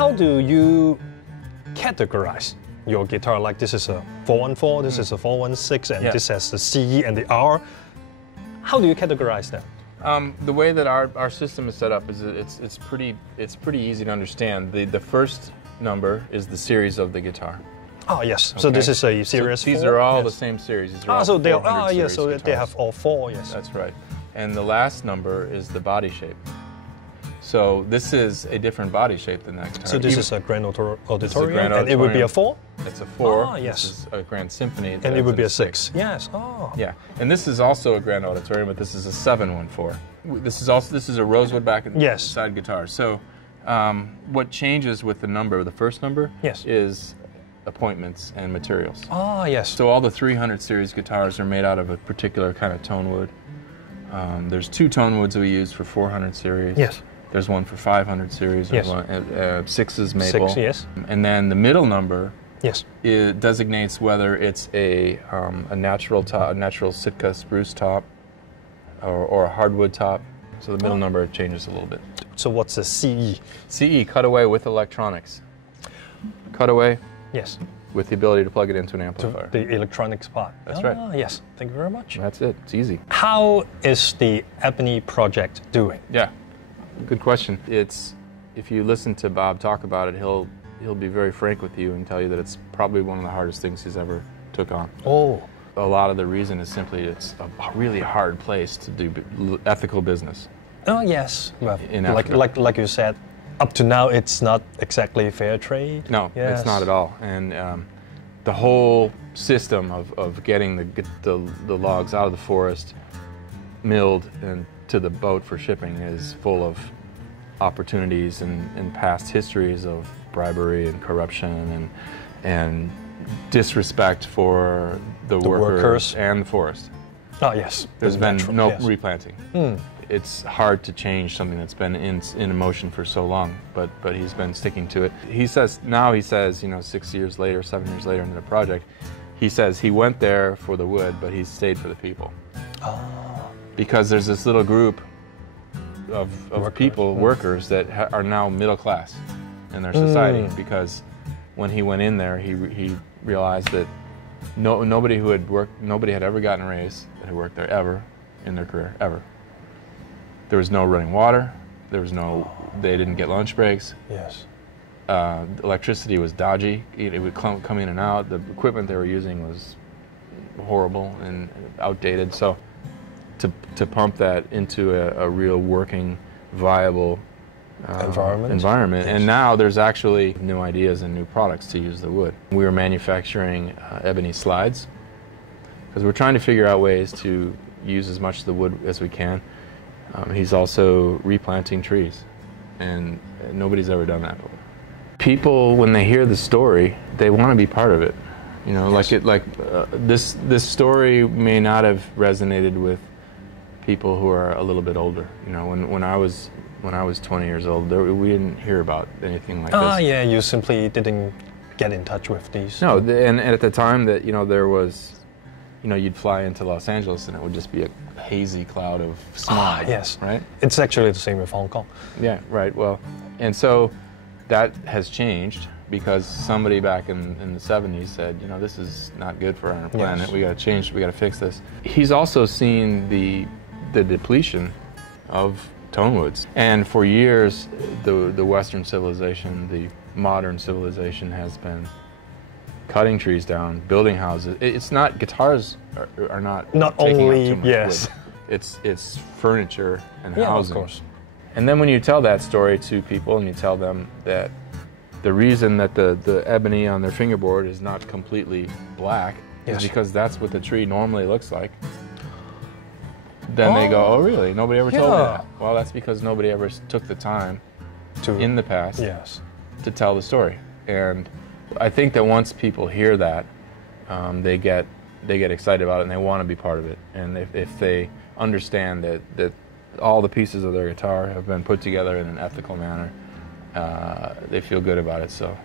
How do you categorize your guitar? Like this is a 414, this is a 416, and this has the CE and the R. How do you categorize that? The way that our system is set up is it's pretty easy to understand. The first number is the series of the guitar. Oh yes. Okay. So this is a series. So these are all the same series. These are all so they are yes. So guitars. they have all four. Yes. That's right. And the last number is the body shape. So this is a different body shape than that guitar. So this is a grand auditorium, and it would be a 4? It's a 4. Ah, yes. This is a grand symphony. And it would be a 6. Yes. Oh. Yeah. And this is also a grand auditorium, but this is a 714. This is a rosewood back and side guitar. So what changes with the number, the first number, is appointments and materials. Ah, yes. So all the 300 series guitars are made out of a particular kind of tone wood. There's 2 tone woods we use for 400 series. Yes. There's one for 500 series. Yes. One, 6 is maple. 6, yes. And then the middle number it designates whether it's a natural top, a natural Sitka spruce top, or a hardwood top. So the middle number changes a little bit. So what's the CE? CE, cutaway with electronics. Cutaway. Yes. With the ability to plug it into an amplifier. The electronics part. That's right. Yes. Thank you very much. That's it. It's easy. How is the Ebony Project doing? Yeah. Good question. If you listen to Bob talk about it, he'll be very frank with you and tell you that it's probably one of the hardest things he's ever took on. Oh. A lot of the reason is simply it's a really hard place to do ethical business. Oh yes. Well, in like you said, up to now it's not exactly fair trade. No, it's not at all. And the whole system of getting the logs out of the forest, milled, and to the boat for shipping is full of opportunities and past histories of bribery and corruption and disrespect for the workers and the forest. Oh yes. There's been no replanting. It's hard to change something that's been in motion for so long, but he's been sticking to it. He says, you know, 6 years later, 7 years later into the project, he says he went there for the wood, but he stayed for the people. Because there's this little group of workers that are now middle class in their society. Because when he went in there, he realized that nobody had ever gotten a raise that had worked there ever in their career, ever. There was no running water. They didn't get lunch breaks. Yes. Electricity was dodgy. It would come in and out. The equipment they were using was horrible and outdated. So to pump that into a real working, viable environment. And now there's actually new ideas and new products to use the wood. We were manufacturing ebony slides because we're trying to figure out ways to use as much of the wood as we can. He's also replanting trees, and nobody's ever done that before. People, when they hear the story, they want to be part of it. You know, this story may not have resonated with people who are a little bit older. You know, when I was 20 years old, we didn't hear about anything like this. Yeah, you simply didn't get in touch with these. No, and at the time that, you know, there was, you know, you'd fly into Los Angeles and it would just be a hazy cloud of smog. Yes. Right? It's actually the same with Hong Kong. Yeah, right. Well, and so that has changed because somebody back in the 70s said, you know, this is not good for our planet. Yes. We got to change. We got to fix this. He's also seen the depletion of tone woods, and for years, the Western civilization, the modern civilization, has been cutting trees down, building houses. It's not guitars are not taking only up too much wood. It's furniture and housing. Of course. And then when you tell that story to people and you tell them that the reason that the ebony on their fingerboard is not completely black is because that's what the tree normally looks like, then they go, oh really? Nobody ever told me that. Well, that's because nobody ever took the time in the past to tell the story. And I think that once people hear that, they get excited about it and they want to be part of it. And if they understand that all the pieces of their guitar have been put together in an ethical manner, they feel good about it. So